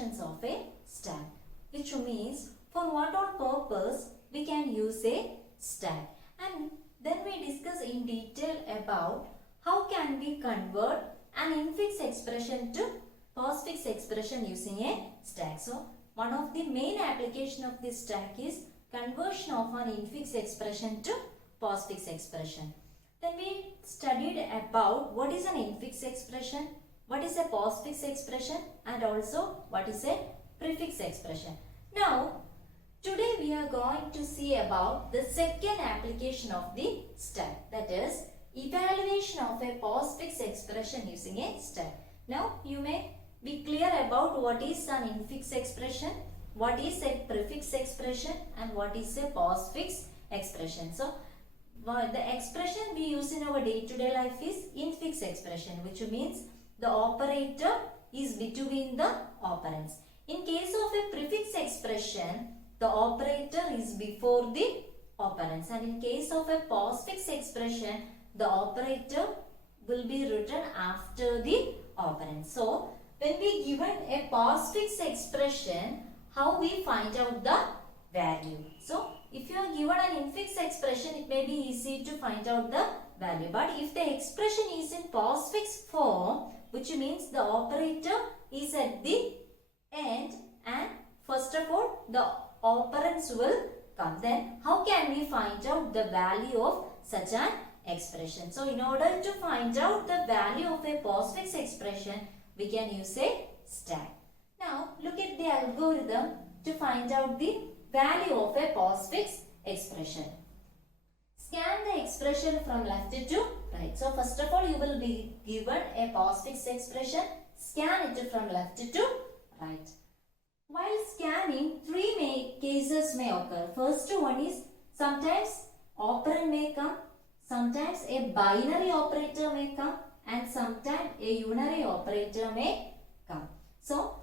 applications of a stack, which means for what all purpose we can use a stack. And then we discuss in detail about how can we convert an infix expression to postfix expression using a stack. So one of the main application of this stack is conversion of an infix expression to postfix expression. Then we studied about what is an infix expression, what is a postfix expression, and also what is a prefix expression. Now today we are going to see about the second application of the stack, that is evaluation of a postfix expression using a stack. Now you may be clear about what is an infix expression, what is a prefix expression, and what is a postfix expression. So the expression we use in our day-to-day life is infix expression, which means the operator is between the operands. In case of a prefix expression, the operator is before the operands, and in case of a postfix expression, the operator will be written after the operand. So when we given a postfix expression, how we find out the value? So if you are given an infix expression, it may be easy to find out the value. But if the expression is in postfix form, which means the operator is at the end, and first of all the operands will come, then how can we find out the value of such an expression? So in order to find out the value of a postfix expression, we can use a stack. Now look at the algorithm to find out the value of a postfix expression. Scan the expression from left to right. So first of all you will be given a postfix expression. Scan it from left to right. While scanning, three cases may occur. First one is sometimes operand may come, sometimes a binary operator may come, and sometimes a unary operator may come. So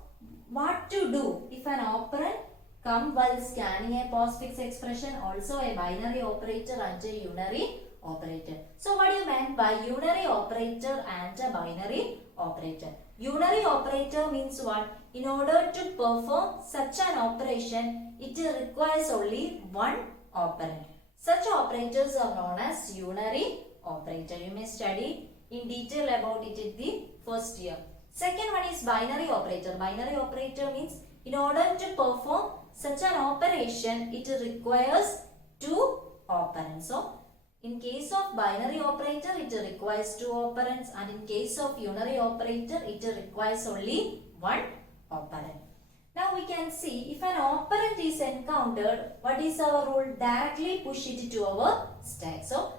what to do if an operand come while scanning a postfix expression, also a binary operator and a unary operator? So what do you mean by unary operator and a binary operator? Unary operator means what? In order to perform such an operation, it requires only one operand. Such operators are known as unary operator. You may study in detail about it in the first year. Second one is binary operator. Binary operator means in order to perform such an operation, it requires two operands. So in case of binary operator, it requires two operands, and in case of unary operator, it requires only one operand. Now we can see if an operand is encountered, what is our rule? Directly push it to our stack. So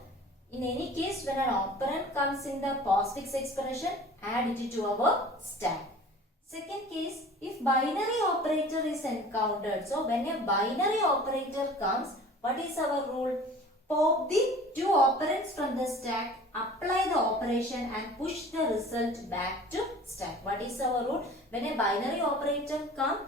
in any case, when an operand comes in the postfix expression, add it to our stack. Second case, if binary operator is encountered, so when a binary operator comes, what is our rule? Pop the two operands from the stack, apply the operation and push the result back to stack. What is our rule? When a binary operator comes,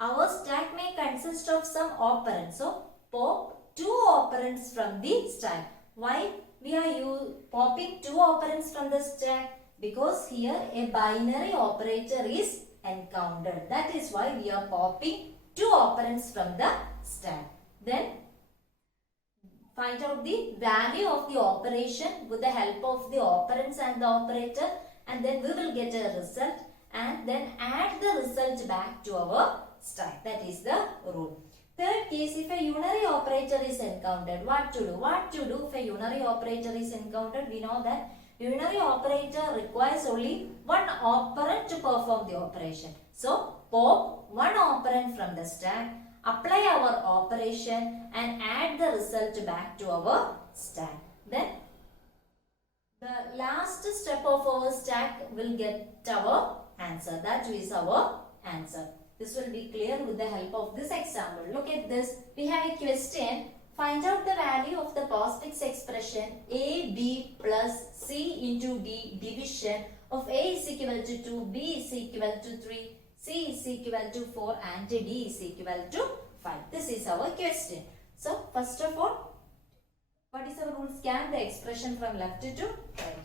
our stack may consist of some operands. So pop two operands from the stack. Why we are popping two operands from the stack? Because here a binary operator is encountered. That is why we are popping two operands from the stack. Then find out the value of the operation with the help of the operands and the operator, and then we will get a result, and then add the result back to our stack. That is the rule. Third case, if a unary operator is encountered, what to do? What to do if a unary operator is encountered? We know that unary operator requires only one operand to perform the operation. So pop one operand from the stack, apply our operation and add the result back to our stack. Then the last step of our stack will get our answer. That is our answer. This will be clear with the help of this example. Look at this. We have a question. Find out the value of the postfix expression AB plus C into D division of A is equal to 2, B is equal to 3, C is equal to 4 and D is equal to 5. This is our question. So first of all, what is our rule? Scan the expression from left to right.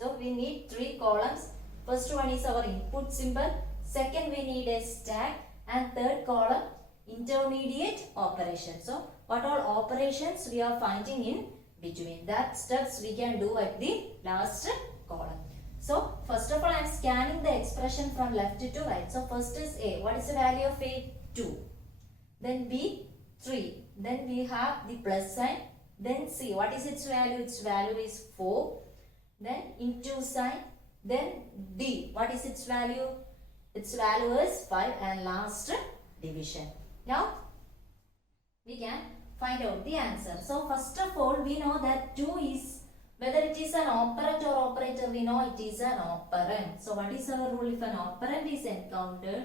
So we need three columns. First one is our input symbol. second we need a stack, and third column intermediate operation. So what all operations we are finding in between, that steps we can do at the last column. So first of all I am scanning the expression from left to right. So first is A. What is the value of A? 2. Then B, 3. Then we have the plus sign. Then C. What is its value? Its value is 4. Then into sign. Then D. What is its value? Its value is 5. And last division. Now we can find out the answer. So first of all we know that 2 is, whether it is an operand or operator, we know it is an operand. So what is our rule? If an operand is encountered,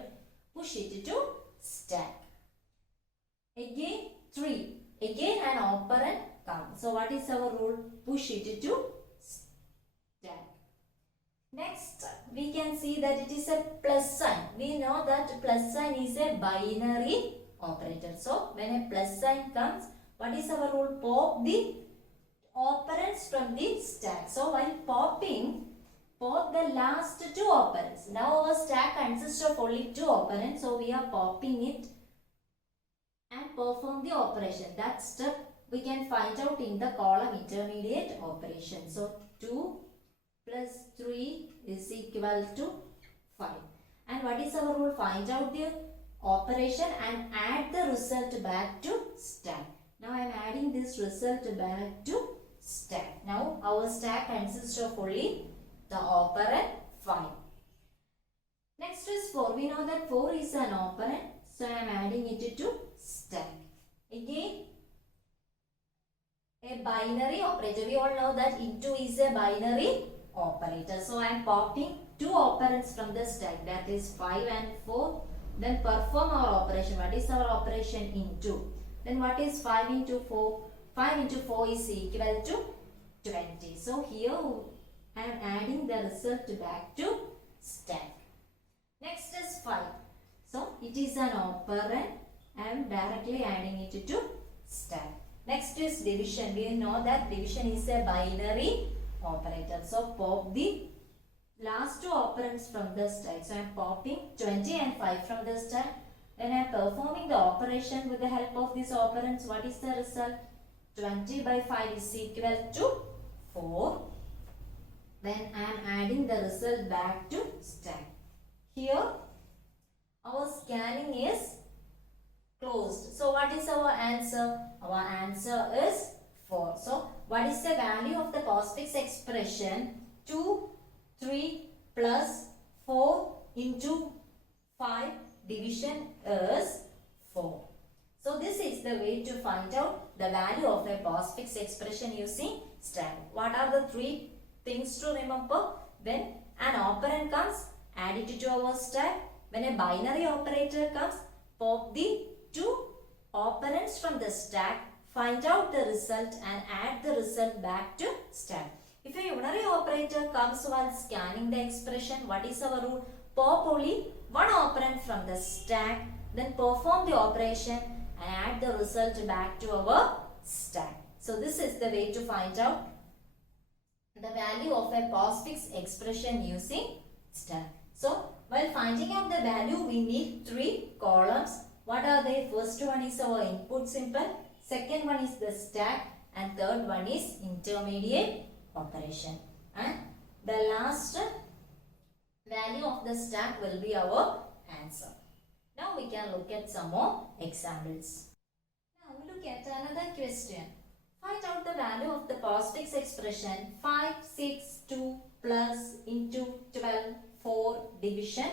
push it to stack. Again 3. Again an operand comes. So what is our rule? Push it to stack. Next we can see that it is a plus sign. We know that plus sign is a binary operator. So when a plus sign comes, what is our rule? Pop the operands from the stack. So while popping, pop the last 2 operands. Now our stack consists of only 2 operands. So we are popping it and perform the operation. That step we can find out in the column intermediate operation. So 2 plus 3 is equal to 5. And what is our rule? Find out the operation and add the result back to stack. Now I am adding this result back to stack. Now our stack consists of only the operand 5. Next is 4. We know that 4 is an operand. So I am adding it to stack. Again a binary operator. We all know that into is a binary operator. So I am popping 2 operands from the stack, that is 5 and 4. Then perform our operation. What is our operation? Into. Then what is 5 into 4? 5 into 4 is equal to 20. So here I am adding the result back to stack. Next is 5. So it is an operand. I am directly adding it to stack. Next is division. We know that division is a binary operator. So pop the last 2 operands from the stack. So I am popping 20 and 5 from the stack. When I am performing the operation with the help of these operands, what is the result? 20 by 5 is equal to 4. Then I am adding the result back to stack. Here our scanning is closed. So what is our answer? Our answer is 4. So what is the value of the postfix expression? 2, 3 plus 4 into 5 division is 4. So this is the way to find out the value of a postfix expression using stack. What are the 3 things to remember? When an operand comes, add it to our stack. When a binary operator comes, pop the 2 operands from the stack, find out the result and add the result back to stack. If a unary operator comes while scanning the expression, what is our rule? Pop only 1 operand from the stack, then perform the operation and add the result back to our stack. So this is the way to find out the value of a postfix expression using stack. So while finding out the value, we need 3 columns. What are they? First one is our input symbol, second one is the stack, and third one is intermediate operation. And the last value of the stack will be our answer. Now we can look at some more examples. Now look at another question. Find out the value of the postfix expression 5, 6, 2 plus into 12, 4 division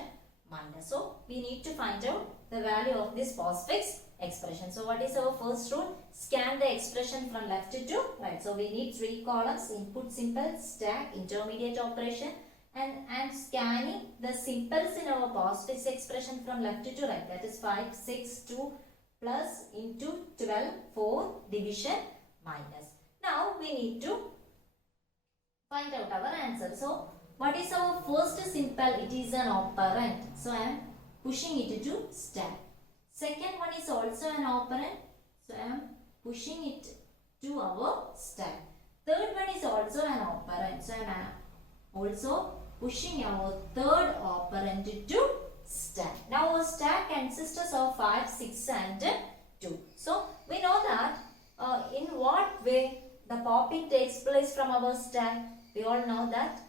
minus. So we need to find out the value of this postfix expression. So what is our first rule? Scan the expression from left to right. So we need 3 columns: input symbol, stack, intermediate operation. And scanning the symbols in our postfix expression from left to right. That is 5, 6, 2 plus into 12, 4 division minus. Now we need to find out our answer. So what is our first symbol? It is an operand. So I am pushing it to stack. Second one is also an operand. So I am pushing it to our stack. Third one is also an operand. So I am also pushing our third operand to stack. Now our stack consists of 5, 6 and 2. So we know that in what way the popping takes place from our stack. We all know that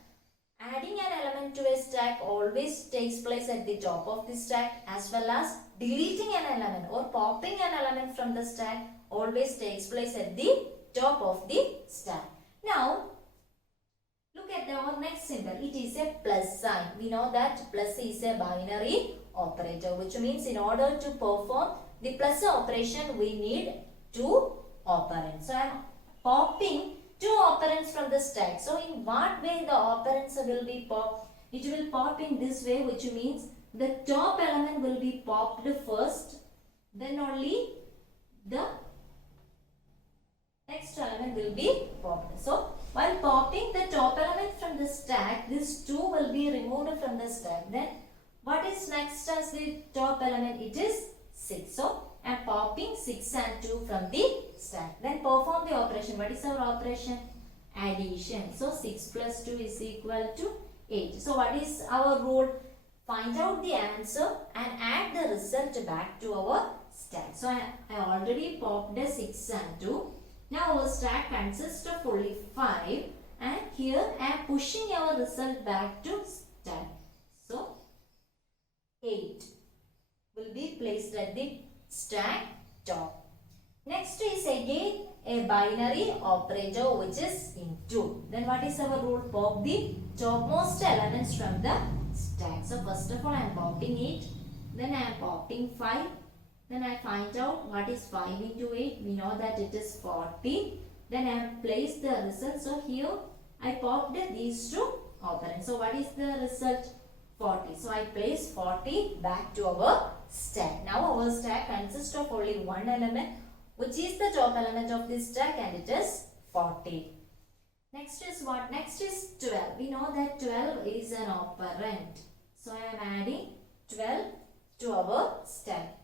adding an element to a stack always takes place at the top of the stack, as well as deleting an element or popping an element from the stack always takes place at the top of the stack. Now look at our next symbol. It is a plus sign. We know that plus is a binary operator, which means in order to perform the plus operation we need two operands. So I am popping two operands from the stack. So in what way the operands will be popped? It will pop in this way, which means the top element will be popped first, then only the next element will be popped. So while popping the top element from the stack, this 2 will be removed from the stack. Then what is next as the top element? It is 6. So I am popping 6 and 2 from the stack. Then perform the operation. What is our operation? Addition. So 6 plus 2 is equal to 8. So what is our rule? Find out the answer and add the result back to our stack. So I already popped the 6 and 2. Now our stack consists of only 5, and here I am pushing our result back to stack. So 8 will be placed at the stack top. Next is again a binary operator, which is into. Then what is our rule? Pop the topmost elements from the stack. So first of all I am popping 8, then I am popping 5. Then I find out what is 5 into 8. We know that it is 40. Then I have placed the result. So here I popped these two operands. So what is the result? 40. So I place 40 back to our stack. Now our stack consists of only one element, which is the top element of this stack, and it is 40. Next is what? Next is 12. We know that 12 is an operand. So I am adding 12 to our stack.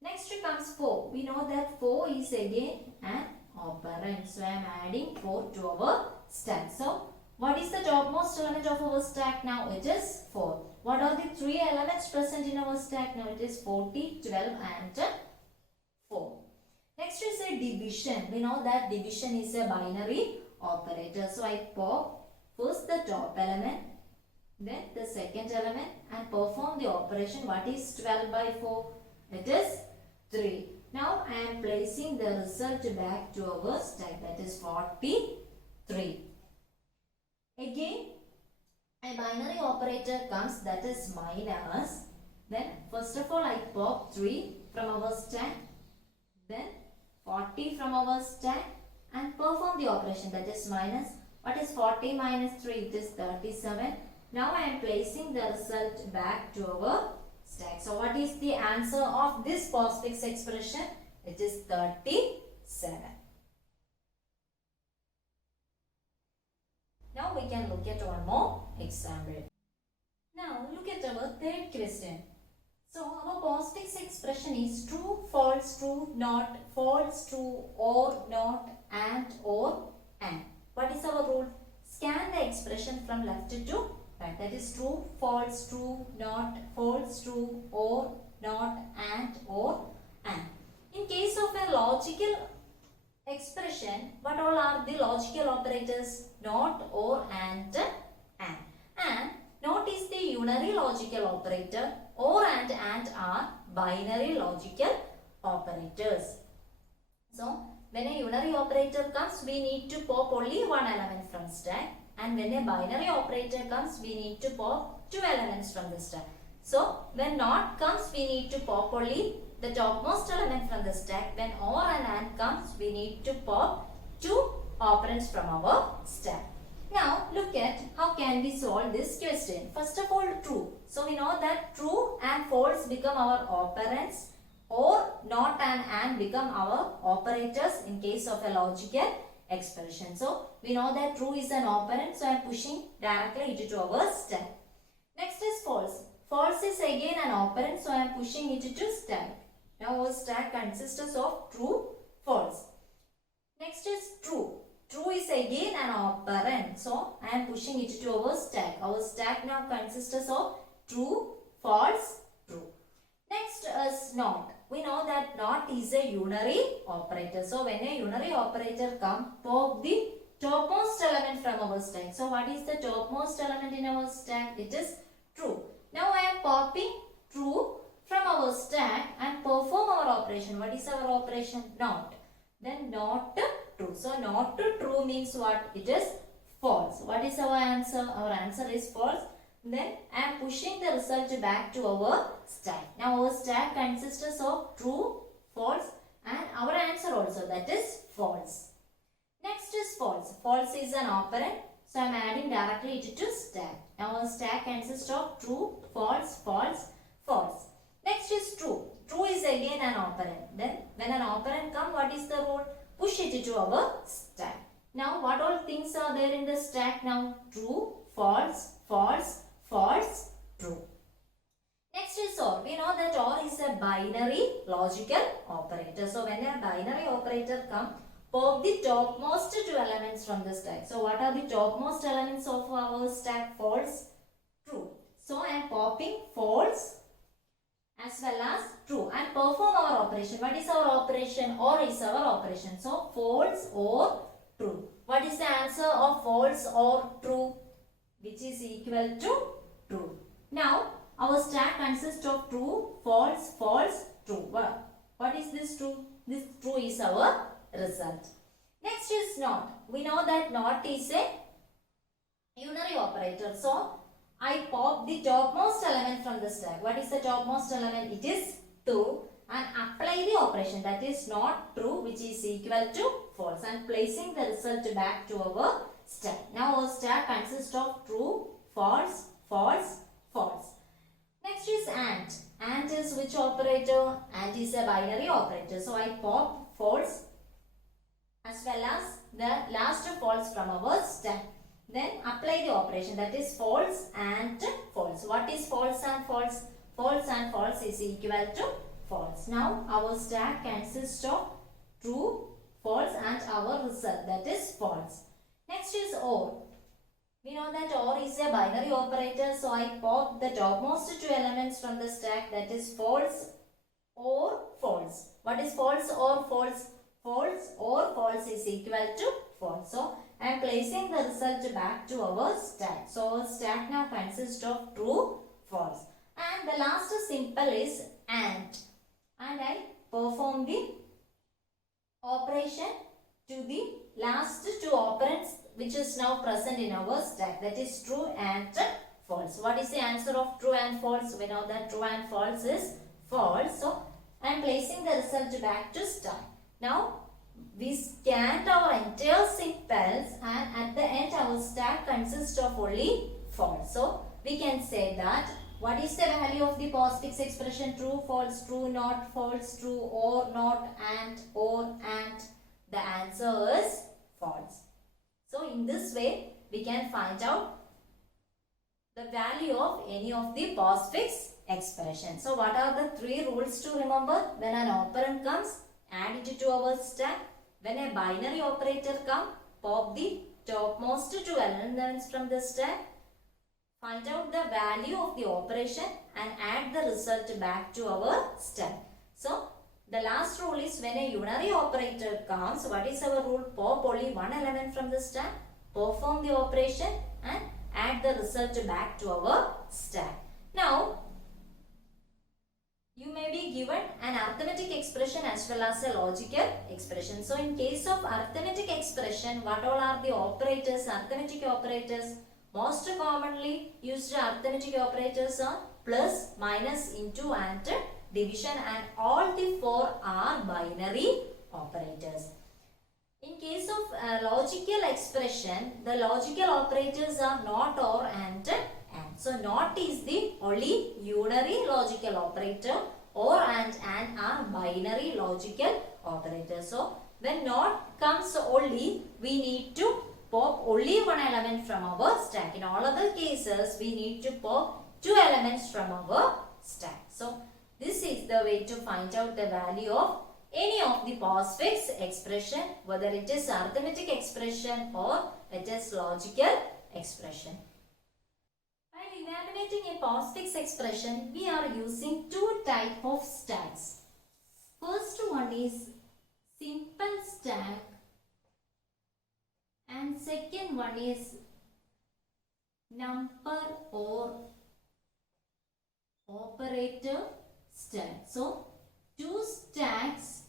Next comes 4. We know that 4 is again an operand. So I am adding 4 to our stack. So what is the topmost element of our stack now? It is 4. What are the three elements present in our stack now? It is 40, 12 and 4. Next is a division. We know that division is a binary operator. So I pop first the top element, then the second element, and perform the operation. What is 12 by 4? It is 3. Now I am placing the result back to our stack, that is 43. Again a binary operator comes, that is minus. Then first of all I pop 3 from our stack, then 40 from our stack, and perform the operation, that is minus. What is 40 minus 3? It is 37. Now I am placing the result back to our stack. So what is the answer of this postfix expression? It is 37. Now we can look at one more example. Now look at our third question. So our postfix expression is true, false, true, not, false, true, or, not, and, or, and. What is our rule? Scan the expression from left to right. That is true, false, true, not, false, true, or, not, and, or, and. In case of a logical expression, what all are the logical operators? Not, or, and. And not is the unary logical operator. Or and are binary logical operators. So when a unary operator comes, we need to pop only one element from stack. And when a binary operator comes, we need to pop two elements from the stack. So when not comes, we need to pop only the topmost element from the stack. When or and comes, we need to pop two operands from our stack. Now look at how can we solve this question. First of all, true. So we know that true and false become our operands, or not and become our operators in case of a logical expression. So we know that true is an operand, so I am pushing directly into our stack. Next is false. False is again an operand, so I am pushing it to stack. Now our stack consists of true, false. Next is true. True is again an operand, so I am pushing it to our stack. Our stack now consists of true, false, true. Next is not. We know that not is a unary operator. So when a unary operator comes, pop the topmost element from our stack. So what is the topmost element in our stack? It is true. Now I am popping true from our stack and perform our operation. What is our operation? Not. Then not true. So not true means what? It is false. What is our answer? Our answer is false. Then I am pushing the result back to our stack. Now our stack consists of true, false and our answer also, that is false. Next is false. False is an operand. So I am adding directly it to stack. Now our stack consists of true, false, false, false. Next is true. True is again an operand. Then when an operand comes, what is the rule? Push it to our stack. Now what all things are there in the stack now? True, false, false, false, true. Next is OR. We know that OR is a binary logical operator. So when a binary operator comes, pop the topmost two elements from the stack. So what are the topmost elements of our stack? False, true. So I am popping false as well as true and perform our operation. What is our operation? OR is our operation. So false or true. What is the answer of false or true? Which is equal to true. Now our stack consists of true, false, false, true. What is this true? This true is our result. Next is not. We know that not is a unary operator. So I pop the topmost element from the stack. What is the topmost element? It is true and apply the operation, that is not true, which is equal to false, and placing the result back to our stack. Now our stack consists of true, false, false, false. Next is AND. AND is which operator? AND is a binary operator. So I pop false as well as the last false from our stack. Then apply the operation, that is false and false. What is false and false? False and false is equal to false. Now our stack consists of true, false and our result, that is false. Next is OR. We know that OR is a binary operator. So I pop the topmost two elements from the stack, that is false or false. What is false or false? False or false is equal to false. So I am placing the result back to our stack. So our stack now consists of true, false. And the last simple is AND. And I perform the operation to the last two operands which is now present in our stack, that is true and false. What is the answer of true and false? We know that true and false is false. So I am placing the result back to stack. Now we scanned our entire simples and at the end our stack consists of only false. So we can say that what is the value of the postfix expression? True, false, true, not, false, true, or, not, and, or, and. The answer is false. So in this way we can find out the value of any of the postfix expressions. So what are the three rules to remember? When an operand comes, add it to our stack. When a binary operator comes, pop the topmost two elements from the stack. Find out the value of the operation and add the result back to our stack. So the last rule is when a unary operator comes, what is our rule? Pop only one element from the stack, perform the operation and add the result back to our stack. Now, you may be given an arithmetic expression as well as a logical expression. So, in case of arithmetic expression, what all are the operators, arithmetic operators? Most commonly used arithmetic operators are plus, minus, into and division, and all the four are binary operators. In case of logical expression, the logical operators are not, or, and. So not is the only unary logical operator. Or and are binary logical operators. So when not comes only, we need to pop only one element from our stack. In all other cases, we need to pop two elements from our stack. So this is the way to find out the value of any of the postfix expression, whether it is arithmetic expression or it is logical expression. While evaluating a postfix expression, we are using two types of stacks. First one is simple stack and second one is number or operator stack. So, two stacks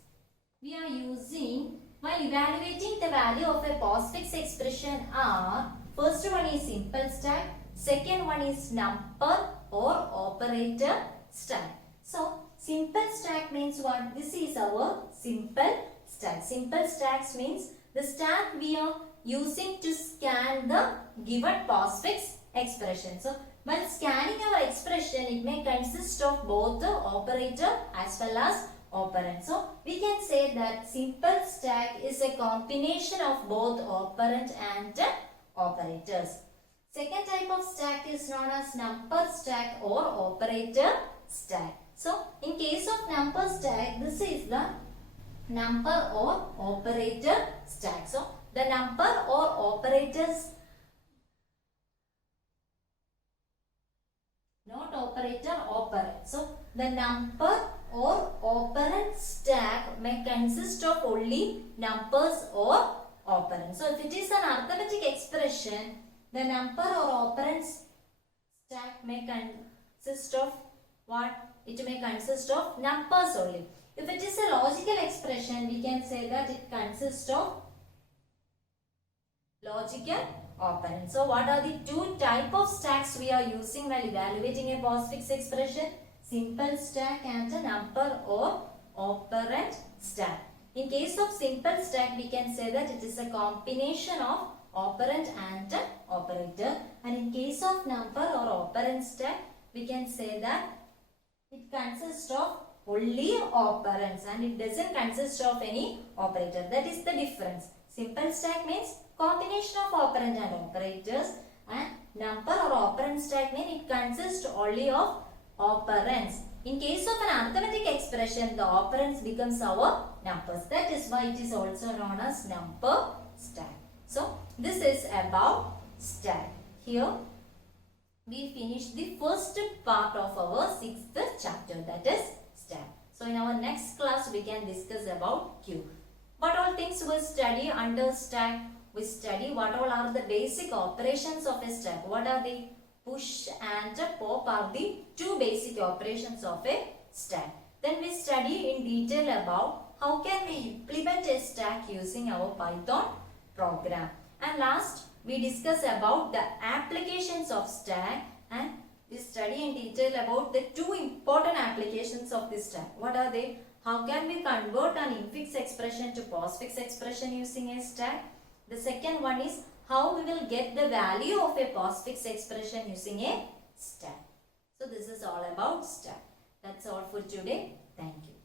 we are using while evaluating the value of a postfix expression are, first one is simple stack, second one is number or operator stack. So, simple stack means what? This is our simple stack. Simple stacks means the stack we are using to scan the given postfix expression. So, while scanning our expression, it may consist of both the operator as well as operand. So, we can say that simple stack is a combination of both operand and operators. Second type of stack is known as number stack or operator stack. So, in case of number stack, this is the number or operator stack. So, the number or operators, not operator, operand. So, the number or operand stack may consist of only numbers or operands. So, if it is an arithmetic expression, the number or operand stack may consist of what? It may consist of numbers only. If it is a logical expression, we can say that it consists of logical operand. So, what are the two type of stacks we are using while evaluating a postfix expression? Simple stack and a number or operand stack. In case of simple stack, we can say that it is a combination of operand and operator. And in case of number or operand stack, we can say that it consists of only operands and it doesn't consist of any operator. That is the difference. Simple stack means combination of operand and operators, and number or operand stack means it consists only of operands. In case of an arithmetic expression, the operands becomes our numbers. That is why it is also known as number stack. So, this is about stack. Here, we finish the first part of our 6th chapter, that is stack. So, in our next class, we can discuss about queue. What all things we study under stack? We study what all are the basic operations of a stack. What are they? Push and pop are the two basic operations of a stack. Then we study in detail about how can we implement a stack using our Python program. And last, we discuss about the applications of stack, and we study in detail about the two important applications of this stack. What are they? How can we convert an infix expression to postfix expression using a stack? The second one is how we will get the value of a postfix expression using a stack. So, this is all about stack. That's all for today. Thank you.